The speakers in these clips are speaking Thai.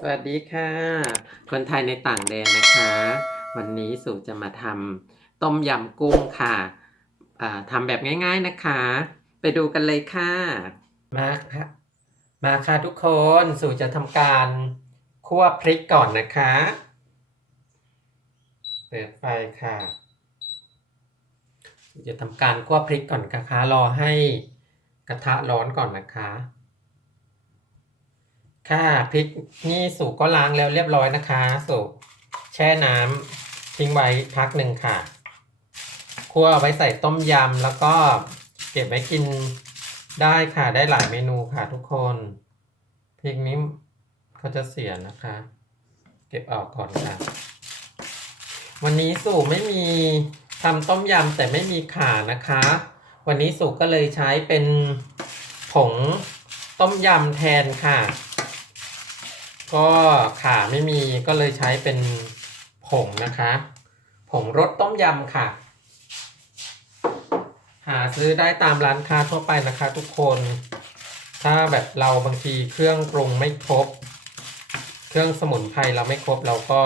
สวัสดีค่ะ คนไทยในต่างแดนนะคะ วันนี้สุจะมาทำต้มยำกุ้งค่ะอ่าทำแบบง่ายๆนะคะ ไปดูกันเลยค่ะ มาค่ะมาค่ะทุกคนสุจะทำการคั่วพริกก่อนนะคะ เปิดไฟค่ะจะทำการคั่วพริกก่อนนะคะ รอให้กระทะร้อนก่อนนะคะ ค่ะพริกนี่สุกก็ล้างแล้วเรียบร้อยนะคะ สุกแช่น้ำทิ้งไว้พักหนึ่งค่ะคั่วไว้ใส่ต้มยำแล้วก็เก็บไว้กินได้ค่ะได้หลายเมนูค่ะทุกคนพริกนี้เขาจะเสียนะคะ เก็บออกก่อนค่ะ วันนี้สุไม่มีทำต้มยำแต่ไม่มีข่านะคะ วันนี้สุก็เลยใช้เป็นผงต้มยำแทนค่ะ ก็ขาไม่มีก็เลยใช้เป็นผงนะคะผงรสต้มยำค่ะ หาซื้อได้ตามร้านค้าทั่วไปนะคะทุกคน ถ้าแบบเราบางทีเครื่องปรุงไม่ครบ เครื่องสมุนไพรเราไม่ครบเราก็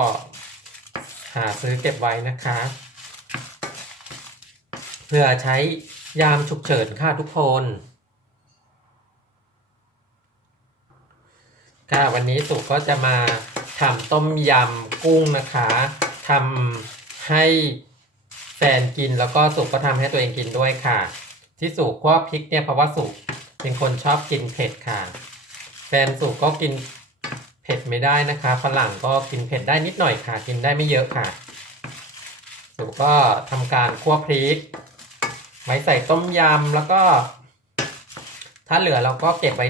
หาซื้อเก็บไว้นะคะเพื่อใช้ยามฉุกเฉินค่ะทุกคน ค่ะวันนี้สุก็จะมาทำต้มยำกุ้งนะคะทำให้แฟนกินแล้วก็สุก็ทำให้ตัวเองกินด้วยค่ะ ที่สุคั่วพริกเนี่ยเพราะว่าสุเป็นคนชอบกินเผ็ดค่ะ แฟนสุก็กินเผ็ดไม่ได้นะคะฝรั่งก็กินเผ็ดได้นิดหน่อยค่ะ กินได้ไม่เยอะค่ะ สุก็ทำการคั่วพริกไว้ใส่ต้มยำแล้วก็ ถ้าเหลือเราก็เก็บไว้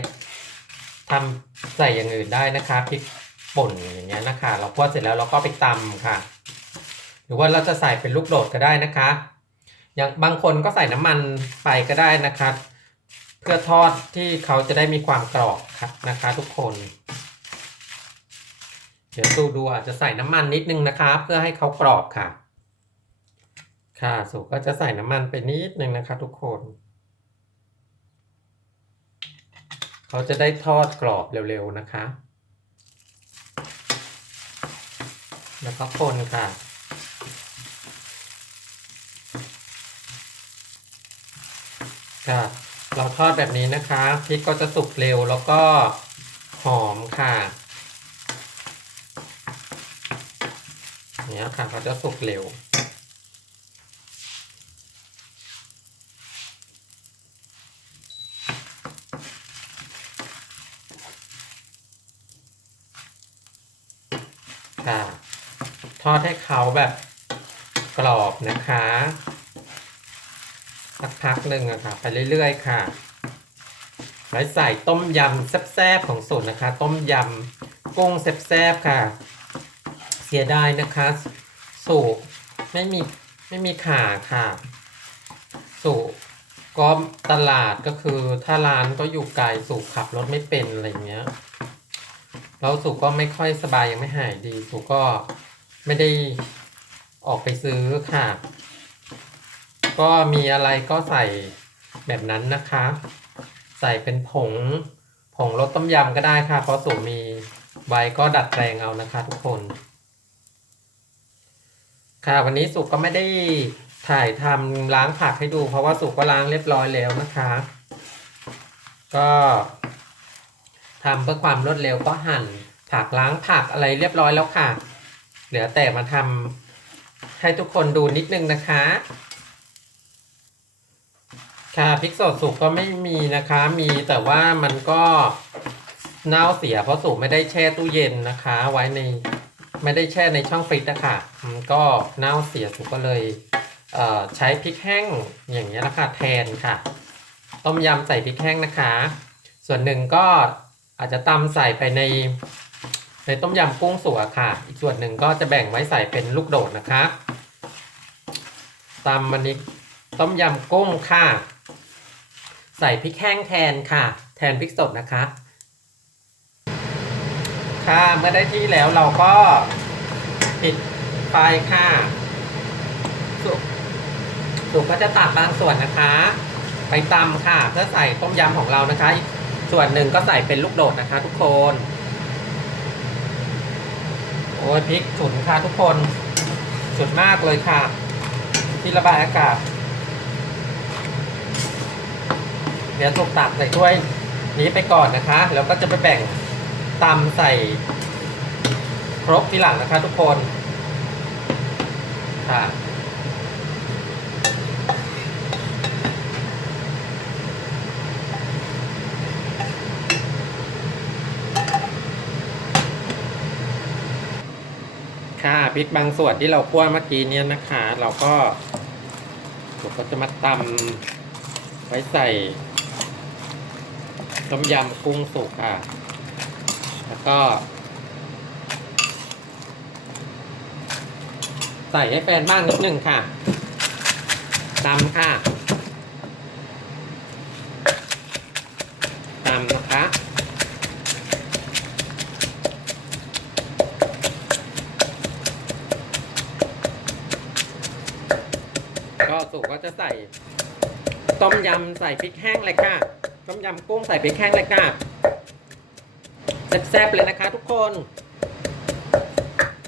ทำใส่อย่างอื่นได้นะคะพริกป่นอย่างเงี้ยนะคะเราคั่วเสร็จแล้วเราก็ไปตำค่ะ หรือว่าเราจะใส่เป็นลูกโดดก็ได้นะคะ อย่างบางคนก็ใส่น้ำมันไปก็ได้นะคะ เพื่อทอดที่เขาจะได้มีความกรอบค่ะนะคะ ทุกคน เดี๋ยวดูดูอาจจะใส่น้ำมันนิดนึงนะคะ เพื่อให้เขากรอบค่ะ ค่ะสุก็จะใส่น้ำมันไปนิดนึงนะคะ ทุกคน เขาจะได้ทอดกรอบเร็วๆนะคะ แล้วก็คนค่ะ ค่ะ เราทอดแบบนี้นะคะพริกก็จะสุกเร็วแล้วก็หอมค่ะเนี้ยค่ะเขาจะสุกเร็ว ทอดให้เขาแบบกรอบนะคะสักพักหนึ่งอะค่ะ ไปเรื่อยๆ ค่ะไว้ใส่ต้มยำแซ่บๆของสูตรนะคะ ต้มยำกุ้งแซ่บๆค่ะ เสียดายนะคะ สูตรไม่มีไม่มีขาค่ะ สูตรก็ตลาดก็คือถ้าร้านก็อยู่ไกลสูตรขับรถไม่เป็นอะไรเงี้ยแล้วสุก็ไม่ค่อยสบายยังไม่หายดีสุก็ ไม่ได้ออกไปซื้อค่ะ ก็มีอะไรก็ใส่แบบนั้นนะคะ ใส่เป็นผงผงรสต้มยำก็ได้ค่ะ เพราะสุมีใบก็ดัดแปลงเอานะคะทุกคน ค่ะวันนี้สุกก็ไม่ได้ถ่ายทำล้างผักให้ดู เพราะว่าสุกก็ล้างเรียบร้อยแล้วนะคะ ก็ทำเพื่อความรวดเร็วก็หั่นผักล้างผักอะไรเรียบร้อยแล้วค่ะ เหลือแต่มาทำให้ทุกคนดูนิดนึงนะคะ ค่ะพริกสดสุกก็ไม่มีนะคะ มีแต่ว่ามันก็เน่าเสียเพราะสุกไม่ได้แช่ตู้เย็นนะคะ ไว้ในไม่ได้แช่ในช่องฟรีซนะคะมันก็เน่าเสียสุกก็เลยเใช้พริกแห้งอย่างนี้นะคะแทนค่ะ ต้มยำใส่พริกแห้งนะคะ ส่วนหนึ่งก็อาจจะตำใส่ไปใน ในต้มยำกุ้งสัวค่ะ อีกส่วนหนึ่งก็จะแบ่งไว้ใส่เป็นลูกโดดนะคะตำมันนี้ต้มยำกุ้งค่ะ ใส่พริกแห้งแทนค่ะ แทนพริกสดนะคะ ค่ะเมื่อได้ที่แล้วเราก็ปิดไฟค่ะ สุกสุกก็จะตัดบางส่วนนะคะ ไปตำค่ะ เพื่อใส่ต้มยำของเรานะคะ อีกส่วนหนึ่งก็ใส่เป็นลูกโดดนะคะ ทุกคน โอ้ยพริกฉุนค่ะทุกคนฉุดมากเลยค่ะ ที่ระบายอากาศ เดี๋ยวตกตักใส่ถ้วยนี้ไปก่อนนะคะ แล้วก็จะไปแบ่งตำใส่ครกทีหลังนะคะทุกคนค่ะ พริกบางส่วนที่เราคั่วเมื่อกี้เนี่ยนะคะ เราก็เราก็จะมาตำไว้ใส่ต้มยำกุ้งสุกค่ะ แล้วก็ ใส่ให้แฟนบ้างนิดนึงค่ะตำค่ะ ก็สุกก็จะใส่ ต้มยำใส่พริกแห้งเลยค่ะ ต้มยำกุ้งใส่พริกแห้งเลยค่ะแซ่บๆเลยนะคะ ทุกคน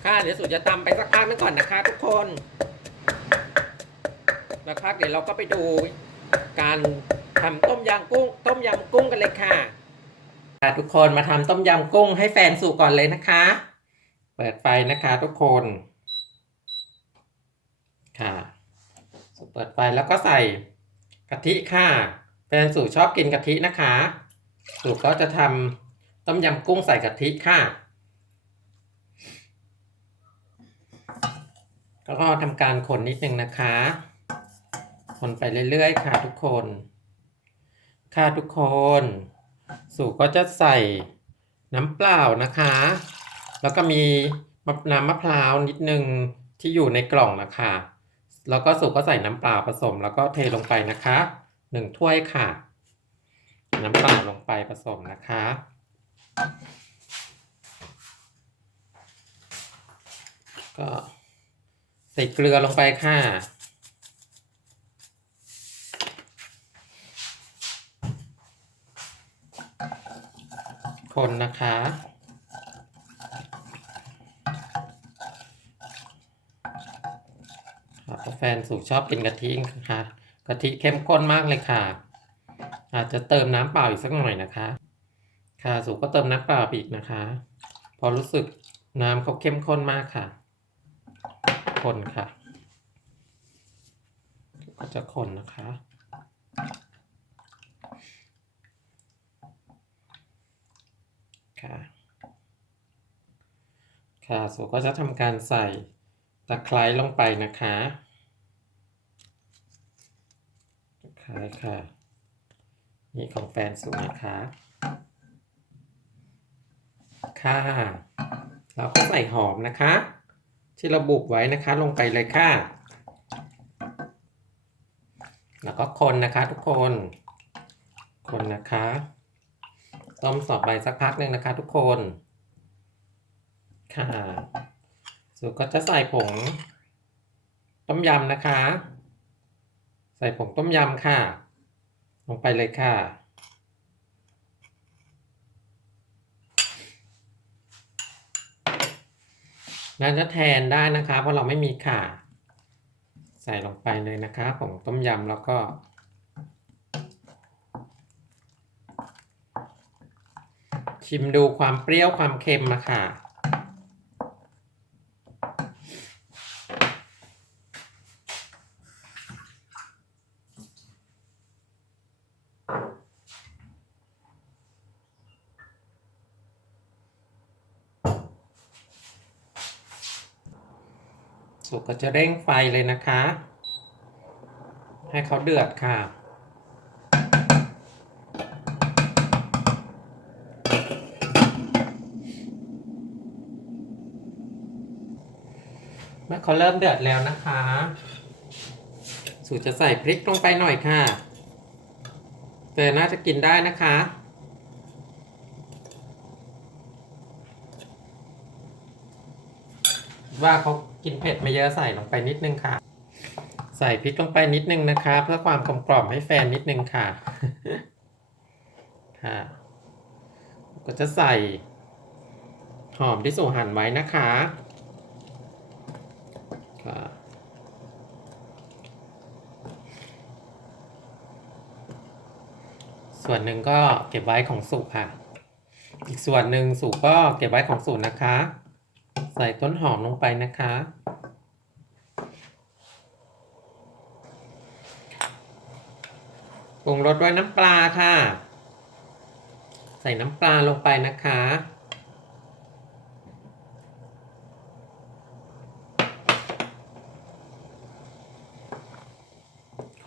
ค่ะเดี๋ยวสุจะตำไปสักพักนึงก่อนนะคะ ทุกคนแล้วพักเดี๋ยวเราก็ไปดูการทำต้มยำกุ้ง ต้มยำกุ้งกันเลยค่ะค่ะทุกคนมาทำต้มยำกุ้งให้แฟนสุก่อนเลยนะคะ เปิดไฟนะคะทุกคน ค่ะ เปิดไฟแล้วก็ใส่กะทิค่ะแฟนสู่ชอบกินกะทินะคะ สู่ก็จะทำต้มยำกุ้งใส่กะทิค่ะ แล้วก็ทำการคนนิดนึงนะคะ คนไปเรื่อยๆค่ะทุกคน ค่ะทุกคน สู่ก็จะใส่น้ำเปล่านะคะ แล้วก็มีน้ำมะพร้าวนิดนึงที่อยู่ในกล่องนะคะ แล้วก็สุกก็ใส่น้ำเปล่าผสม แล้วก็เทลงไปนะคะหนึ่งถ้วยค่ะ น้ำเปล่าลงไปผสมนะคะ ก็ใส่เกลือลงไปค่ะคนนะคะครับ แฟนสูชอบกินกะทิค่ะกะทิเข้มข้นมากเลยค่ะ อาจจะเติมน้ำเปล่าอีกสักหน่อยนะคะ ค่ะสูก็เติมน้ำเปล่าอีกนะคะ พอรู้สึกน้ำเขาเข้มข้นมากค่ะ คนค่ะก็จะคนนะคะค่ะค่ะสูก็จะทำการใส่ตะไคร้ลงไปนะคะ ตะไคร้ค่ะ นี่ของแฟนสูนะคะ ค่ะ เราก็ใส่หอมนะคะ ที่เราบุกไว้นะคะลงไปเลยค่ะ แล้วก็คนนะคะทุกคน คนนะคะ ต้มสอบใบสักพักหนึ่งนะคะทุกคน ค่ะสุดก็จะใส่ผงต้มยำนะคะ ส่ผงต้มยำค่ะ ลงไปเลยค่ะ น่าจะแทนได้นะคะ เพราะเราไม่มีข่า ใส่ลงไปเลยนะคะผงต้มยำแล้วก็ชิมดูความเปรี้ยวความเค็มอะค่ะ สุกก็จะเร่งไฟเลยนะคะ ให้เขาเดือดค่ะ เมื่อเขาเริ่มเดือดแล้วนะคะ สูตรจะใส่พริกลงไปหน่อยค่ะ แต่น่าจะกินได้นะคะว่าเขา กินเผ็ดไม่เยอะใส่ลงไปนิดนึงค่ะ ใส่พริกลงไปนิดนึงนะคะ เพื่อความกลมกล่อมให้แฟนนิดนึงค่ะ ค่ะ ก็จะใส่หอมที่สูหั่นไว้นะคะค่ะส่วนหนึ่งก็เก็บไว้ของสุกค่ะ อีกส่วนหนึ่งสุกก็เก็บไว้ของสุกนะคะ ใส่ต้นหอมลงไปนะคะ ปรุงรสด้วยน้ำปลาค่ะ ใส่น้ำปลาลงไปนะคะ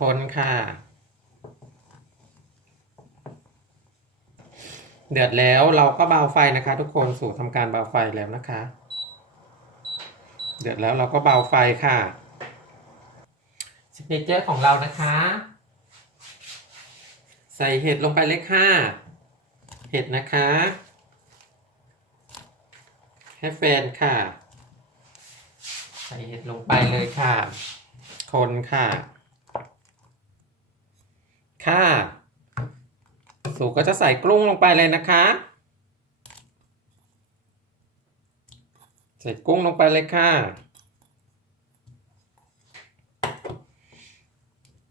คนค่ะ เดือดแล้วเราก็เบาไฟนะคะ ทุกคน สู่ทำการเบาไฟแล้วนะคะ เดือดแล้วเราก็เบาไฟค่ะซิกเนเจอร์ของเรานะคะ ใส่เห็ดลงไปเลยค่ะเห็ดนะคะ ให้แฟนค่ะ ใส่เห็ดลงไปเลยค่ะ คนค่ะ ค่ะ สูก็จะใส่กรุ้งลงไปเลยนะคะ ส่กุ้งลงไปเลยค่ะ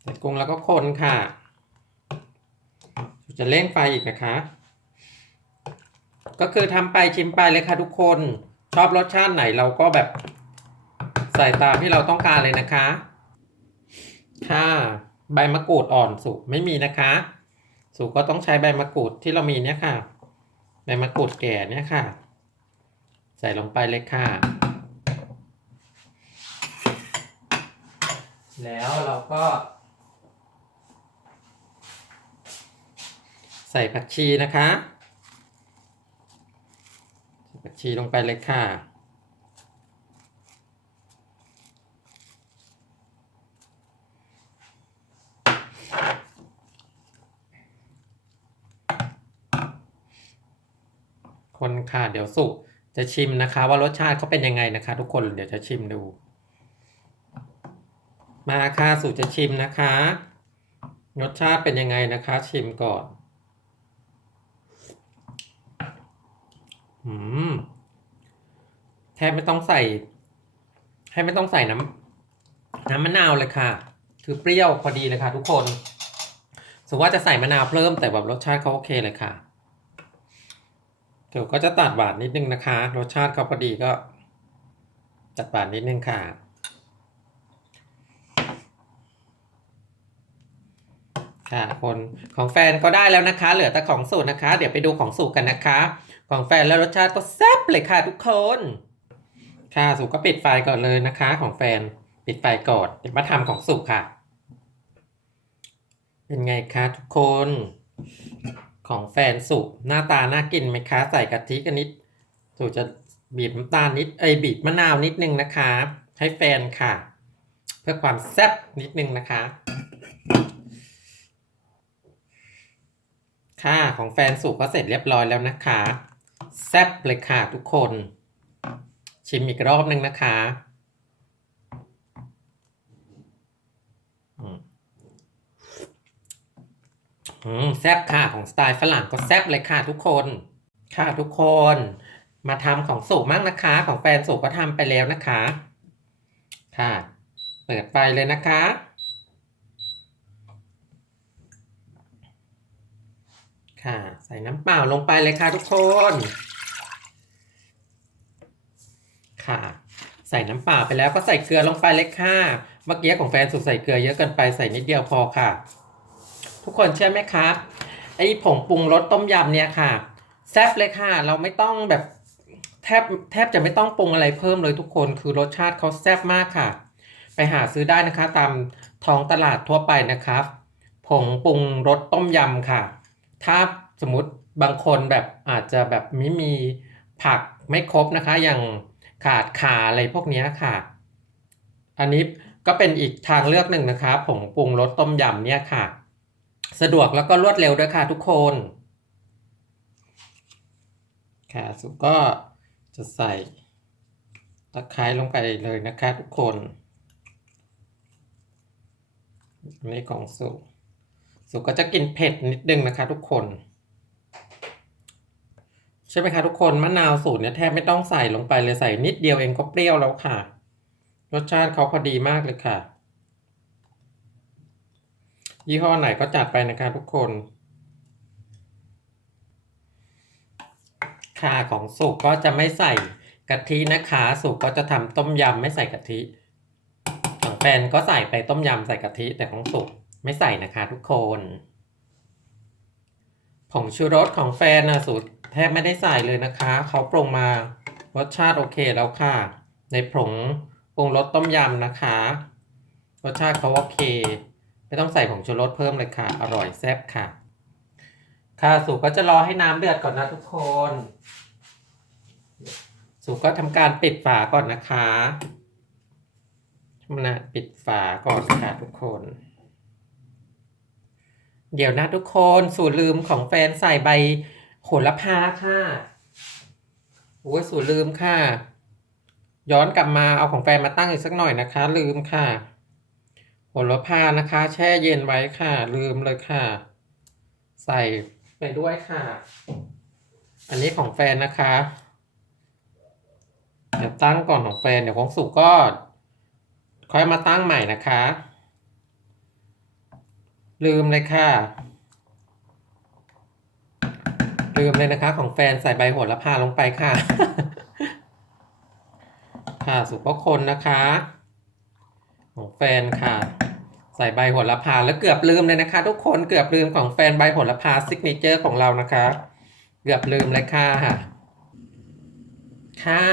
ใส่กุ้งแล้วก็คนค่ะ จะเร่งไฟอีกนะคะ ก็คือทำไปชิมไปเลยค่ะทุกคน ชอบรสชาติไหนเราก็แบบใส่ตามที่เราต้องการเลยนะคะ ค่ะใบมะกรูดอ่อนสุกไม่มีนะคะ สุกก็ต้องใช้ใบมะกรูดที่เรามีเนี่ยค่ะ ใบมะกรูดแก่เนี่ยค่ะ ใส่ลงไปเลยค่ะ แล้วเราก็ ใส่ผักชีนะคะผักชีลงไปเลยค่ะคนค่ะเดี๋ยวสุก จะชิมนะคะ ว่ารสชาติเขาเป็นยังไงนะคะ ทุกคนเดี๋ยวจะชิมดู มาค่ะสุจะชิมนะคะ รสชาติเป็นยังไงนะคะ ชิมก่อนอืมแทบไม่ต้องใส่แทบไม่ต้องใส่น้ำน้ำมะนาวเลยค่ะ คือเปรี้ยวพอดีเลยค่ะทุกคนสมมติว่าจะใส่มะนาวเพิ่มแต่แบบรสชาติเขาโอเคเลยค่ะ เดี๋ยวก็จะตัดหวานนิดนึงนะคะ รสชาติเขาพอดีก็ ตัดหวานนิดนึงค่ะ ค่ะคนของแฟนก็ได้แล้วนะคะ เหลือแต่ของสูตรนะคะ เดี๋ยวไปดูของสูตรกันนะคะ ของแฟนแล้วรสชาติก็แซ่บเลยค่ะทุกคน ค่ะสูตรก็ปิดไฟก่อนเลยนะคะ ของแฟนปิดไฟก่อนเดี๋ยวมาทำของสูตรค่ะ เป็นไงคะทุกคน ของแฟนสุกหน้าตาน่ากินไหมคะ ใส่กะทิกันนิดสูจะบีบน้ำตาลนิดเอ้ยบีบมะนาวนิดนึงนะคะ ให้แฟนค่ะ เพื่อความแซ่บนิดนึงนะคะ ค่ะของแฟนสุกก็เสร็จเรียบร้อยแล้วนะคะ แซ่บเลยค่ะทุกคน ชิมอีกรอบนึงนะคะ อืมแซบค่ะของสไตล์ฝรั่งก็แซบเลยค่ะทุกคน ค่ะทุกคน มาทำของสุกมั่งนะคะ ของแฟนสุกก็ทำไปแล้วนะคะ ค่ะ เปิดไฟเลยนะคะ ค่ะใส่น้ำเปล่าลงไปเลยค่ะทุกคน ค่ะ ใส่น้ำเปล่าไปแล้วก็ใส่เกลือลงไปเลยค่ะเมื่อกี้ของแฟนสุกใส่เกลือเยอะเกินไปใส่นิดเดียวพอค่ะ ทุกคนเชื่อไหมครับ ไอ้ผงปรุงรสต้มยำเนี่ยค่ะ แซ่บเลยค่ะ เราไม่ต้องแบบแทบแทบจะไม่ต้องปรุงอะไรเพิ่มเลยทุกคน คือรสชาติเขาแซ่บมากค่ะ ไปหาซื้อได้นะคะ ตามท้องตลาดทั่วไปนะครับ ผงปรุงรสต้มยำค่ะ ถ้าสมมติบางคนแบบอาจจะแบบไม่มีผักไม่ครบนะคะ อย่างขาดขาอะไรพวกนี้ค่ะ อันนี้ก็เป็นอีกทางเลือกหนึ่งนะคะผงปรุงรสต้มยำเนี่ยค่ะ สะดวกแล้วก็รวดเร็วด้วยค่ะทุกคนค่ะสุก็จะใส่ตะไคร้ลงไปเลยนะคะทุกคนอันนี้ของสุสุก็จะกินเผ็ดนิดนึงนะคะทุกคนใช่ไหมคะทุกคนมะนาวสูตรเนี่ยแทบไม่ต้องใส่ลงไปเลยใส่นิดเดียวเองก็เปรี้ยวแล้วค่ะ รสชาติเขาพอดีมากเลยค่ะ ยี่ห้อไหนก็จัดไปนะครับทุกคน ค่ะของสุกก็จะไม่ใส่กะทินะคะ สุกก็จะทำต้มยำไม่ใส่กะทิของแฟนก็ใส่ไปต้มยำใส่กะทิแต่ของสุกไม่ใส่นะคะทุกคนผงชูรสของแฟนนะสูตรแทบไม่ได้ใส่เลยนะคะ เขาปรุงมารสชาติโอเคแล้วค่ะ ในผงปรุงรสต้มยำนะคะ รสชาติเขาโอเค ไม่ต้องใส่ผงชูรสเพิ่มเลยค่ะ อร่อยแซ่บค่ะ ค่ะสุกก็จะรอให้น้ำเดือดก่อนนะทุกคน สุกก็ทำการปิดฝาก่อนนะคะนะปิดฝาก่อนค่ะทุกคน เดี๋ยวนะทุกคนสูตรลืมของแฟนใส่ใบโหระพาค่ะโอ้ยสูตรลืมค่ะ ย้อนกลับมาเอาของแฟนมาตั้งอีกสักหน่อยนะคะ ลืมค่ะ โหรพานะคะ แช่เย็นไว้ค่ะ ลืมเลยค่ะ ใส่ไปด้วยค่ะ อันนี้ของแฟนนะคะเดี๋ยวตั้งก่อนของแฟนเดี๋ยวของสุกก็ค่อยมาตั้งใหม่นะคะ ลืมเลยค่ะ ลืมเลยนะคะ ของแฟนใส่ใบโหระพาลงไปค่ะ ค่ะสุกก็คนนะคะ แฟนค่ะ ใส่ใบโหระพาแล้วเกือบลืมเลยนะคะ ทุกคนเกือบลืมของแฟนใบโหระพาซิกเนเจอร์ของเรานะคะ เกือบลืมเลยค่ะ ค่ะ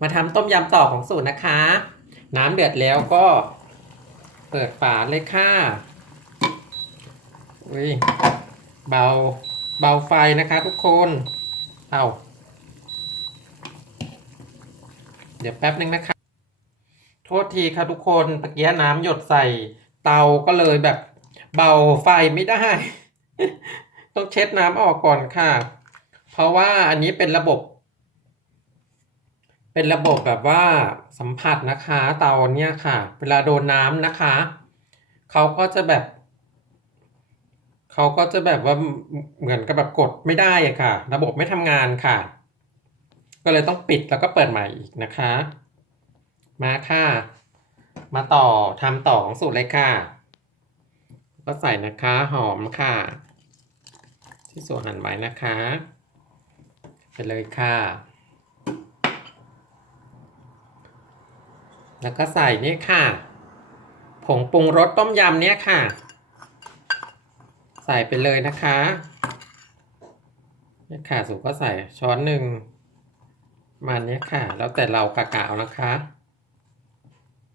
มาทำต้มยำต่อของสูตรนะคะ น้ำเดือดแล้วก็ เปิดฝาเลยค่ะอุ้ยเบาเบาไฟนะคะทุกคนเอาเดี๋ยวแป๊บนึงนะคะ โทษทีค่ะทุกคนตะเกียน้ำหยดใส่เตาก็เลยแบบ เบาไฟไม่ได้ ต้องเช็ดน้ำออกก่อนค่ะ เพราะว่าอันนี้เป็นระบบ เป็นระบบแบบว่าสัมผัสนะคะ เตาเนี่ยค่ะ เวลาโดนน้ำนะคะ เขาก็จะแบบ เขาก็จะแบบว่าเหมือนกับแบบกดไม่ได้อะค่ะ ระบบไม่ทำงานค่ะ ก็เลยต้องปิดแล้วก็เปิดใหม่อีกนะคะ มาค่ะ มาต่อทำต่อของสูตรเลยค่ะ ก็ใส่นะคะหอมค่ะ ที่ส่วนหั่นไว้นะคะ ไปเลยค่ะ แล้วก็ใส่นี่ค่ะ ผงปรุงรสต้มยำเนี่ยค่ะ ใส่ไปเลยนะคะนี่ค่ะสุกก็ใส่ช้อนหนึ่งมันเนี้ยค่ะ แล้วแต่เรากะกะเอานะคะ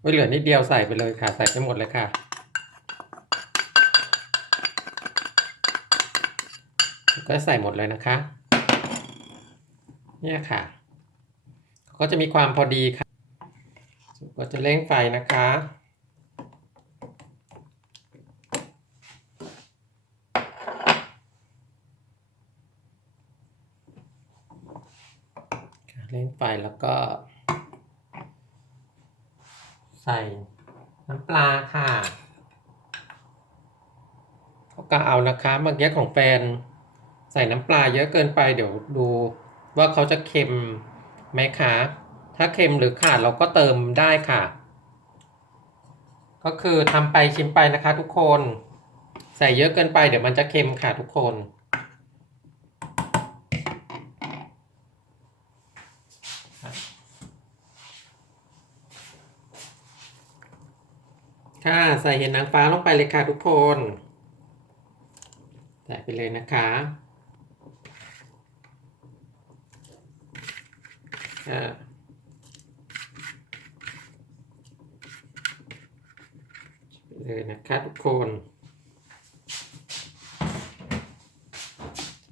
ไว้เหลือนิดเดียวใส่ไปเลยค่ะ ใส่ไปหมดเลยค่ะ ก็ใส่หมดเลยนะคะ เนี่ยค่ะ ก็จะมีความพอดีค่ะ ก็จะเร่งไฟนะคะเร่งไฟแล้วก็ ใส่น้ำปลาค่ะเขาก็เอานะคะเมื่อกี้ของแฟน ใส่น้ำปลาเยอะเกินไป เดี๋ยวดูว่าเขาจะเค็มไหมคะ ถ้าเค็มหรือขาดเราก็เติมได้ค่ะ ก็คือทำไปชิมไปนะคะทุกคน ใส่เยอะเกินไปเดี๋ยวมันจะเค็มค่ะทุกคน ค่ะใส่เห็ดนางฟ้าลงไปเลยค่ะทุกคนใส่ไปเลยนะคะอ่าเลยนะคะทุกคน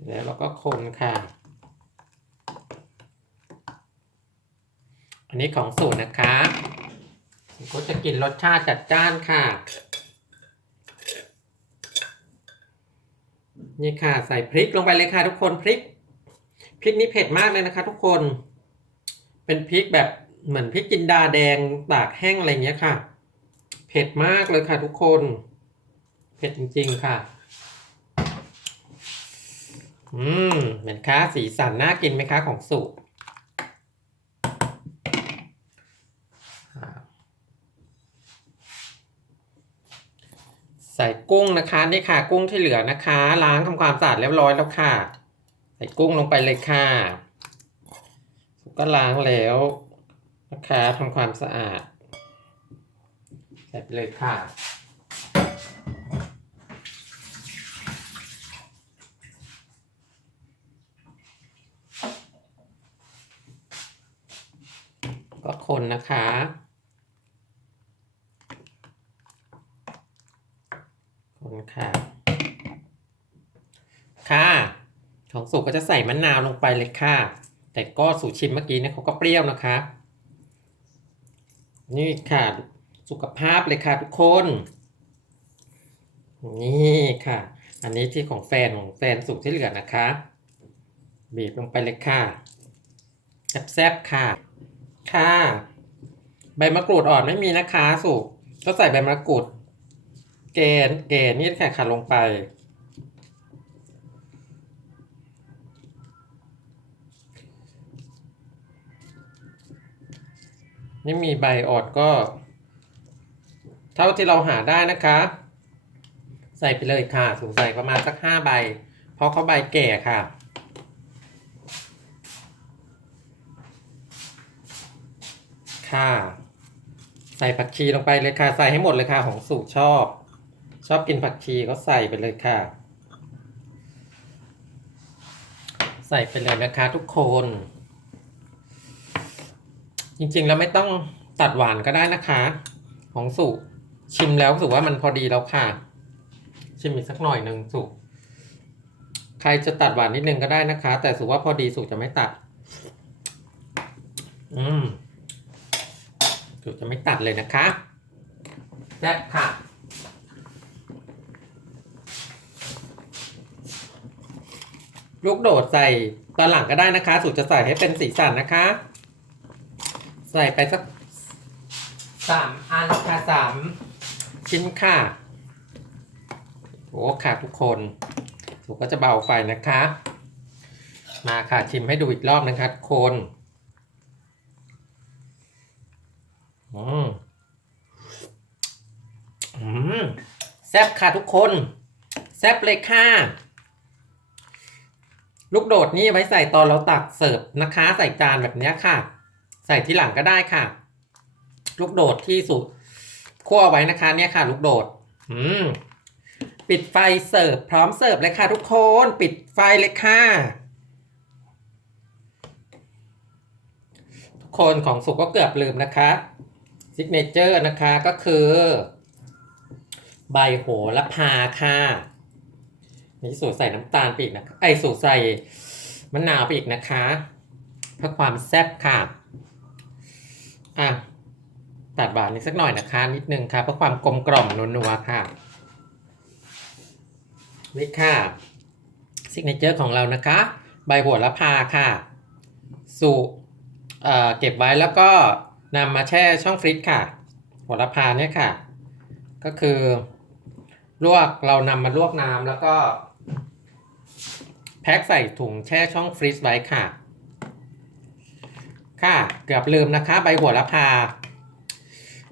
แล้วเราก็คนค่ะ อันนี้ของสูตรนะคะ ก็จะกินรสชาติจัดจ้านค่ะ นี่ค่ะ ใส่พริกลงไปเลยค่ะทุกคนพริก พริกนี่เผ็ดมากเลยนะคะ ทุกคน เป็นพริกแบบเหมือนพริกจินดาแดงตากแห้งอะไรเงี้ยค่ะ เผ็ดมากเลยค่ะ ทุกคน เผ็ดจริง ๆค่ะ อืมเหมือนคะสีสันน่ากินไหมคะของสุก ใส่กุ้งนะคะนี่ค่ะกุ้งที่เหลือนะคะ ล้างทำความสะอาดเรียบร้อยแล้วค่ะ ใส่กุ้งลงไปเลยค่ะก็ล้างแล้วนะคะทำความสะอาดใส่ไปเลยค่ะก็คนนะคะ คนค่ะ ค่ะ ของสุกก็จะใส่มะนาวลงไปเลยค่ะ แต่ก็สูตรชิมเมื่อกี้เนี่ยเขาก็เปรี้ยวนะคะ นี่ค่ะ สุขภาพเลยค่ะทุกคน นี่ค่ะ อันนี้ที่ของแฟนของแฟนสุกที่เหลือนะคะ บีบลงไปเลยค่ะ แซ่บๆค่ะ ค่ะ ใบมะกรูดอ่อนไม่มีนะคะ สุกก็ใส่ใบมะกรูด เกนเกนนี่ค่ะค่ะลงไปไม่มีใบออนก็ เท่าที่เราหาได้นะคะ ใส่ไปเลยค่ะสูงใส่ประมาณสักห้าใบ เพราะเขาใบแก่ค่ะค่ะ ใส่ผักชีลงไปเลยค่ะ ใส่ให้หมดเลยค่ะ ของสูตรชอบ อบกินผักชีก็ใส่ไปเลยค่ะ ใส่ไปเลยนะคะทุกคน จริงๆแล้วไม่ต้องตัดหวานก็ได้นะคะ ของสุชิมแล้วสึกว่ามันพอดีแล้วค่ะ ชิมอีกสักหน่อยหนึ่งสุใครจะตัดหวานนิดนึงก็ได้นะคะ แต่สุว่าพอดีสุจะไม่ตัด อืมสุจะไม่ตัดเลยนะคะแซ่บค่ะ ลูกโดดใส่ตอนหลังก็ได้นะคะสุจะใส่ให้เป็นสีสันนะคะ ใส่ไปสักสามอันค่ะสามชิ้นค่ะโอ้ค่ะทุกคนสุก็จะเบาไฟนะคะ มาค่ะชิมให้ดูอีกรอบนะคะทุกคนอืมอืมแซ่บค่ะทุกคน แซ่บเลยค่ะ ลูกโดดนี่ไว้ใส่ตอนเราตักเสิร์ฟนะคะ ใส่จานแบบนี้ค่ะ ใส่ที่หลังก็ได้ค่ะ ลูกโดดที่สุดคั่วไว้นะคะเนี่ยค่ะ ลูกโดด อืมปิดไฟเสิร์ฟพร้อมเสิร์ฟเลยค่ะทุกคนปิดไฟเลยค่ะ ทุกคนของสุกก็เกือบลืมนะคะซิกเนเจอร์นะคะก็คือ ใบโหระพาค่ะ นี่สูตรใส่น้ำตาลไปอีกนะไอสูตรใส่มะนาวไปอีกนะคะเพื่อความแซ่บค่ะอะตัดหวานนิดสักหน่อยนะคะ นิดนึงค่ะเพื่อความกลมกล่อมนัวๆค่ะนี่ค่ะซิกเนเจอร์ของเรานะคะ ใบโหัวละพาค่ะ สูเอ่อเก็บไว้แล้วก็นำมาแช่ช่องฟรีซค่ะโหัวละพาเนี่ยค่ะ ก็คือลวกเรานำมาลวกน้ำแล้วก็ แพ็คใส่ถุงแช่ช่องฟรีซไว้ค่ะ ค่ะ เกือบลืมนะคะ ใบหัวละพา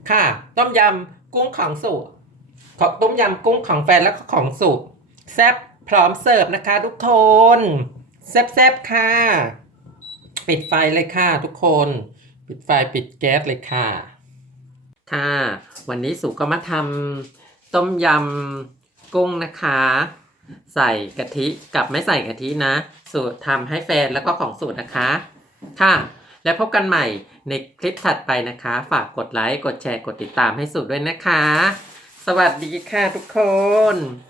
ค่ะ ต้มยำกุ้งของสุของต้มยำกุ้งของแฟนแล้วก็ของสุแซ่บพร้อมเสิร์ฟนะคะ ทุกคน แซ่บๆค่ะ ปิดไฟเลยค่ะ ทุกคน ปิดไฟปิดแก๊สเลยค่ะ ค่ะ วันนี้สุก็มาทำต้มยำกุ้งนะคะ ใส่กะทิกับไม่ใส่กะทินะ สูตรทำให้แฟนแล้วก็ของสูตรนะคะ ค่ะ แล้วพบกันใหม่ในคลิปถัดไปนะคะ ฝากกดไลค์ กดแชร์ กดติดตามให้สูตรด้วยนะคะ สวัสดีค่ะทุกคน